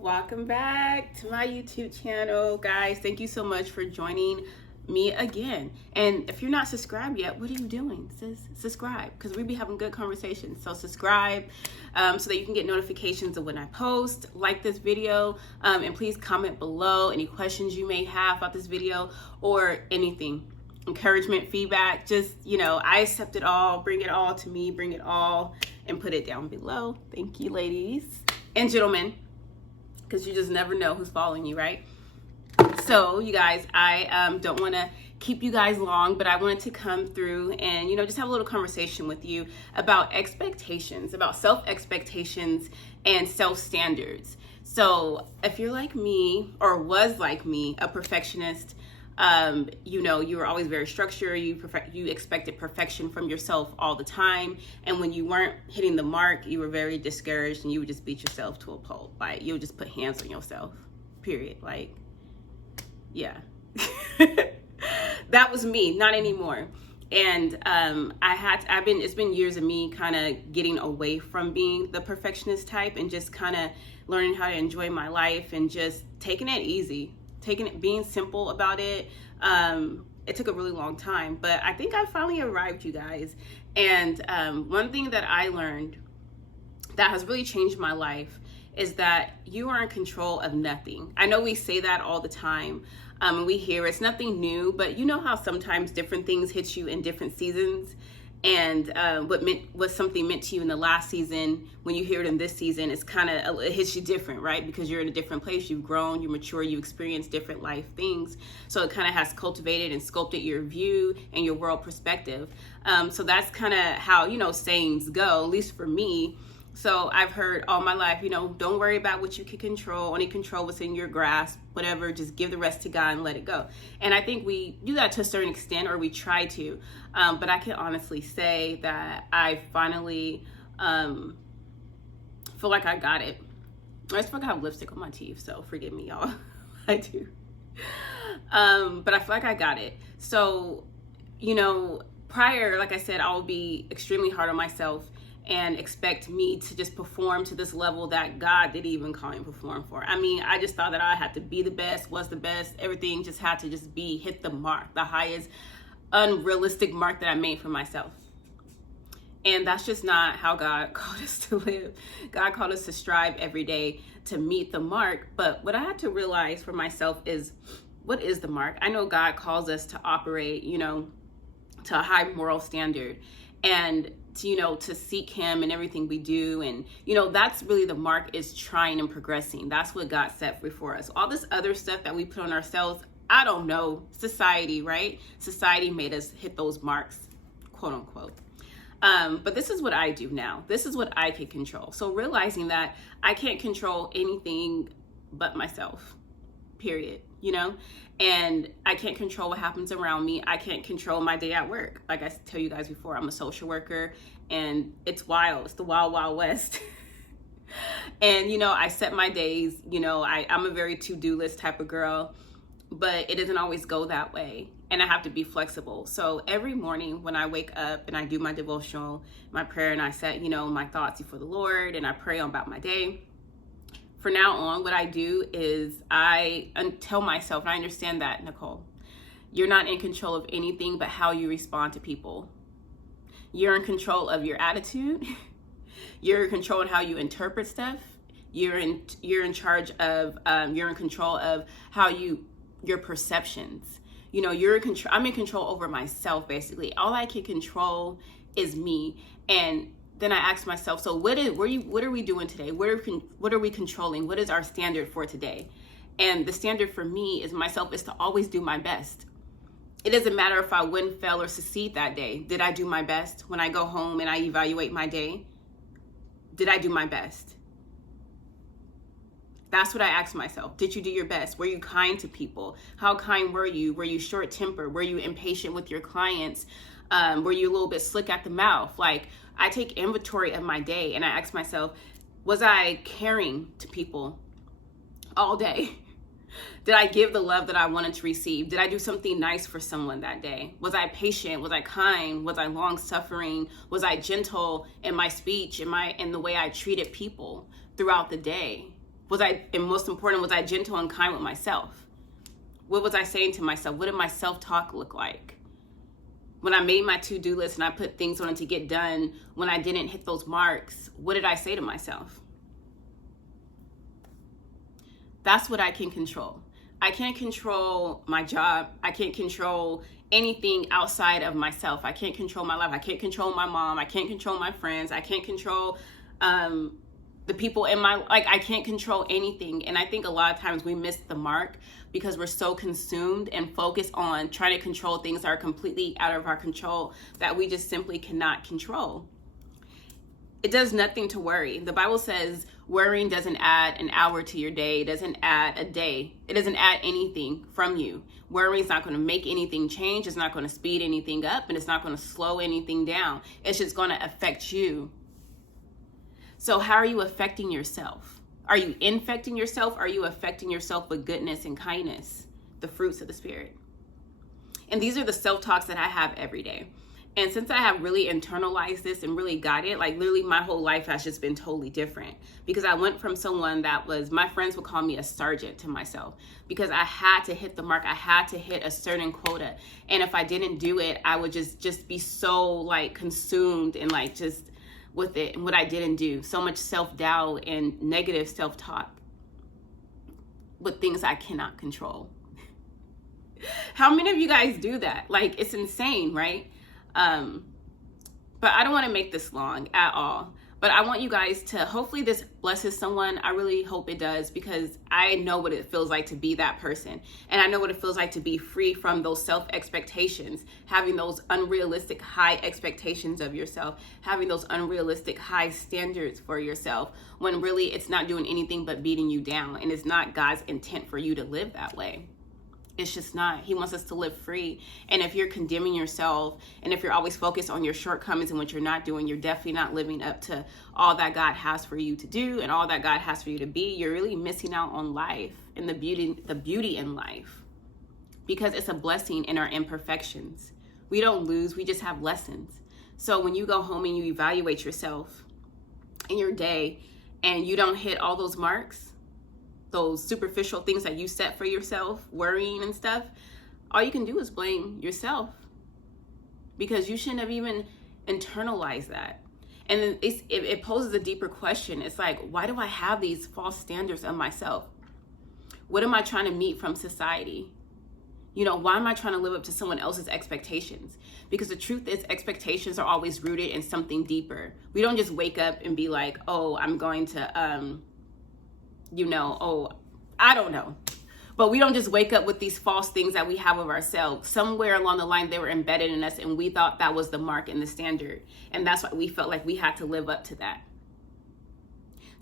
Welcome back to my YouTube channel, guys. Thank you so much for joining me again. And if you're not subscribed yet, what are you doing? Subscribe, because we be having good conversations. So subscribe so that you can get notifications of when I post. Like this video, and please comment below any questions you may have about this video or anything. Encouragement, feedback, just, I accept it all. Bring it all to me, bring it all, and put it down below. Thank you, ladies and gentlemen, because you just never know who's following you, right? So you guys, I don't want to keep you guys long, but I wanted to come through and, just have a little conversation with you about expectations, about self-expectations and self-standards. So if you're like me, or was like me, a perfectionist, you were always very structured. You expected perfection from yourself all the time. And when you weren't hitting the mark, you were very discouraged and you would just beat yourself to a pulp. Like, you would just put hands on yourself, period. Like, yeah, that was me, not anymore. And it's been years of me kind of getting away from being the perfectionist type and just kind of learning how to enjoy my life and just taking it easy. Being simple about it. It took a really long time, but I think I finally arrived, you guys. And one thing that I learned that has really changed my life is that you are in control of nothing. I know we say that all the time. We hear it's nothing new, but you know how sometimes different things hit you in different seasons. And what something meant to you in the last season, when you hear it in this season, it hits you different, right? Because you're in a different place, you've grown, you mature, you experience different life things. So it kind of has cultivated and sculpted your view and your world perspective. So that's kind of how, sayings go, at least for me. So I've heard all my life, don't worry about what you can control, only control what's in your grasp, whatever, just give the rest to God and let it go. And I think we do that to a certain extent, or we try to, but I can honestly say that I finally feel like I got it. I just feel like I have lipstick on my teeth, so forgive me, y'all. I do. But I feel like I got it. So, prior, like I said, I would be extremely hard on myself and expect me to just perform to this level that God didn't even call me to perform for. I mean, I just thought that I had to be the best, was the best. Everything just had to just hit the mark, the highest unrealistic mark that I made for myself. And that's just not how God called us to live. God called us to strive every day to meet the mark. But what I had to realize for myself is, what is the mark? I know God calls us to operate, to a high moral standard, and to seek him in everything we do. And that's really the mark, is trying and progressing. That's what God set before us. All this other stuff that we put on ourselves, I don't know, society, right? Society made us hit those marks, quote unquote. But this is what I do now. This is what I can control. So realizing that I can't control anything but myself, period, and I can't control what happens around me. I can't control my day at work. Like I tell you guys before, I'm a social worker, and it's wild. It's the wild, wild west. And, I set my days, I'm a very to-do list type of girl, but it doesn't always go that way. And I have to be flexible. So every morning when I wake up and I do my devotional, my prayer, and I set, my thoughts before the Lord, and I pray about my day, for now on, what I do is I tell myself, and I understand that, Nicole, you're not in control of anything but how you respond to people. You're in control of your attitude. You're in control of how you interpret stuff. You're in charge of, you're in control of how your perceptions. You're in control. I'm in control over myself, basically. All I can control is me. And then I ask myself, so what are we doing today? What are we controlling? What is our standard for today? And the standard for me is myself is to always do my best. It doesn't matter if I win, fail, or succeed that day. Did I do my best? When I go home and I evaluate my day, did I do my best? That's what I ask myself. Did you do your best? Were you kind to people? How kind were you? Were you short-tempered? Were you impatient with your clients? Were you a little bit slick at the mouth? Like, I take inventory of my day and I ask myself, was I caring to people all day? Did I give the love that I wanted to receive? Did I do something nice for someone that day? Was I patient? Was I kind? Was I long-suffering? Was I gentle in my speech, in the way I treated people throughout the day? And most important, was I gentle and kind with myself? What was I saying to myself? What did my self-talk look like? When I made my to-do list and I put things on it to get done, when I didn't hit those marks, what did I say to myself? That's what I can control. I can't control my job. I can't control anything outside of myself. I can't control my life. I can't control my mom. I can't control my friends. I can't control the people in my, like, I can't control anything. And I think a lot of times we miss the mark because we're so consumed and focused on trying to control things that are completely out of our control that we just simply cannot control. It does nothing to worry. The Bible says worrying doesn't add an hour to your day. It doesn't add a day. It doesn't add anything from you. Worrying is not going to make anything change. It's not going to speed anything up, and it's not going to slow anything down. It's just going to affect you. So how are you affecting yourself? Are you infecting yourself? Are you affecting yourself with goodness and kindness, the fruits of the Spirit? And these are the self-talks that I have every day. And since I have really internalized this and really got it, like literally my whole life has just been totally different, because I went from someone that was, my friends would call me a sergeant to myself, because I had to hit the mark. I had to hit a certain quota. And if I didn't do it, I would just be so like consumed and like just with it and what I didn't do. So much self-doubt and negative self-talk with things I cannot control. How many of you guys do that? Like, it's insane, right? But I don't want to make this long at all. But I want you guys to, hopefully this blesses someone. I really hope it does, because I know what it feels like to be that person. And I know what it feels like to be free from those self-expectations, having those unrealistic high expectations of yourself, having those unrealistic high standards for yourself, when really it's not doing anything but beating you down. And it's not God's intent for you to live that way. It's just not. He wants us to live free. And if you're condemning yourself, and if you're always focused on your shortcomings and what you're not doing, you're definitely not living up to all that God has for you to do and all that God has for you to be. You're really missing out on life and the beauty in life, because it's a blessing in our imperfections. We don't lose, we just have lessons. So when you go home and you evaluate yourself in your day and you don't hit all those marks, those superficial things that you set for yourself, worrying and stuff, all you can do is blame yourself, because you shouldn't have even internalized that. And then it poses a deeper question. It's like, why do I have these false standards of myself? What am I trying to meet from society? You know, why am I trying to live up to someone else's expectations? Because the truth is, expectations are always rooted in something deeper. We don't just wake up and be like, oh, I'm going to, I don't know. But we don't just wake up with these false things that we have of ourselves. Somewhere along the line, they were embedded in us, and we thought that was the mark and the standard. And that's why we felt like we had to live up to that.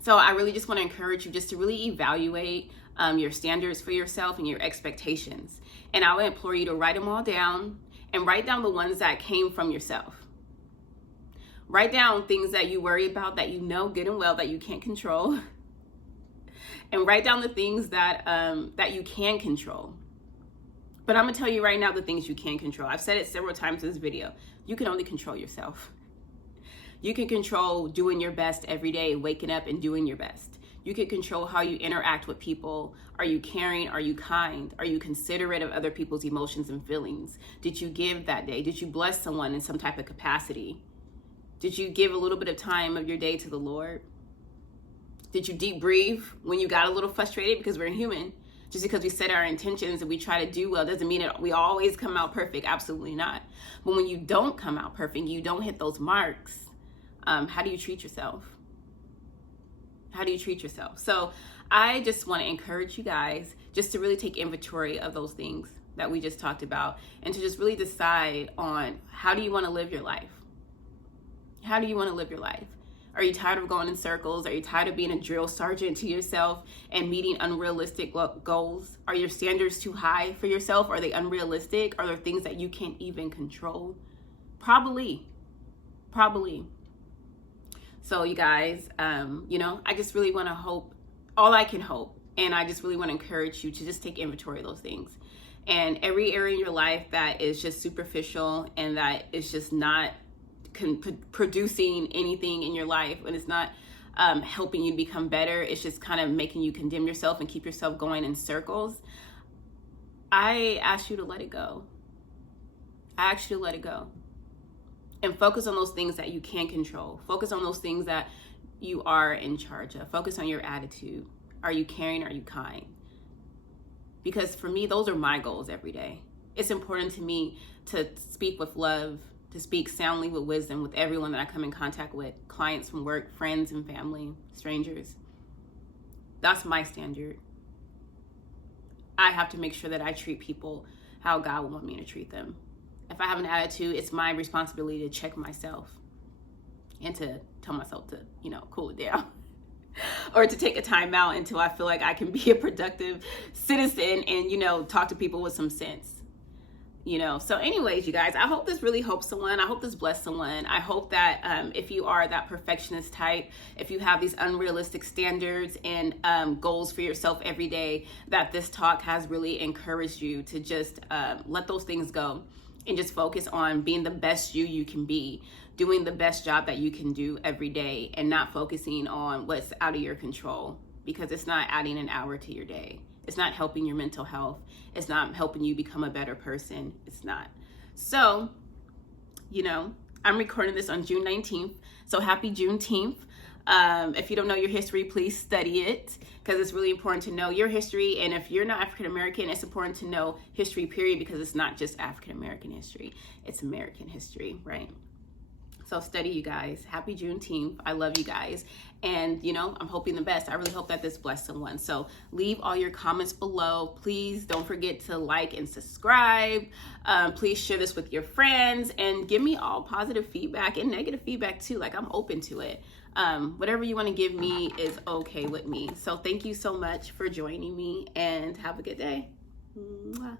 So I really just want to encourage you just to really evaluate your standards for yourself and your expectations. And I would implore you to write them all down, and write down the ones that came from yourself. Write down things that you worry about, that you know good and well that you can't control. And write down the things that that you can control. But I'm gonna tell you right now the things you can control. I've said it several times in this video. You can only control yourself. You can control doing your best every day, waking up and doing your best. You can control how you interact with people. Are you caring? Are you kind? Are you considerate of other people's emotions and feelings? Did you give that day? Did you bless someone in some type of capacity? Did you give a little bit of time of your day to the Lord? Did you deep breathe when you got a little frustrated? Because we're human. Just because we set our intentions and we try to do well doesn't mean that we always come out perfect. Absolutely not. But when you don't come out perfect, you don't hit those marks, how do you treat yourself? How do you treat yourself? So I just want to encourage you guys just to really take inventory of those things that we just talked about, and to just really decide on, how do you want to live your life? How do you want to live your life? Are you tired of going in circles? Are you tired of being a drill sergeant to yourself and meeting unrealistic goals? Are your standards too high for yourself? Are they unrealistic? Are there things that you can't even control? Probably. So you guys, I just really want to hope, all I can hope, and I just really want to encourage you to just take inventory of those things. And every area in your life that is just superficial and that is just not producing anything in your life, and it's not helping you become better. It's just kind of making you condemn yourself and keep yourself going in circles. I ask you to let it go. I ask you to let it go. And focus on those things that you can control. Focus on those things that you are in charge of. Focus on your attitude. Are you caring? Are you kind? Because for me, those are my goals every day. It's important to me to speak with love, to speak soundly with wisdom with everyone that I come in contact with, clients from work, friends and family, strangers. That's my standard. I have to make sure that I treat people how God would want me to treat them. If I have an attitude, it's my responsibility to check myself and to tell myself to, cool it down. Or to take a time out until I feel like I can be a productive citizen and, talk to people with some sense. So anyways, you guys, I hope this really helps someone. I hope this blessed someone. I hope that if you are that perfectionist type, if you have these unrealistic standards and goals for yourself every day, that this talk has really encouraged you to just let those things go and just focus on being the best you can be, doing the best job that you can do every day, and not focusing on what's out of your control, because it's not adding an hour to your day. It's not helping your mental health. It's not helping you become a better person. It's not. So, I'm recording this on June 19th. So happy Juneteenth. If you don't know your history, please study it, because it's really important to know your history. And if you're not African American, it's important to know history, period, because it's not just African American history. It's American history, right? So study, you guys. Happy Juneteenth. I love you guys. And, I'm hoping the best. I really hope that this blessed someone. So leave all your comments below. Please don't forget to like and subscribe. Please share this with your friends and give me all positive feedback and negative feedback too. Like, I'm open to it. Whatever you want to give me is okay with me. So thank you so much for joining me, and have a good day. Mwah.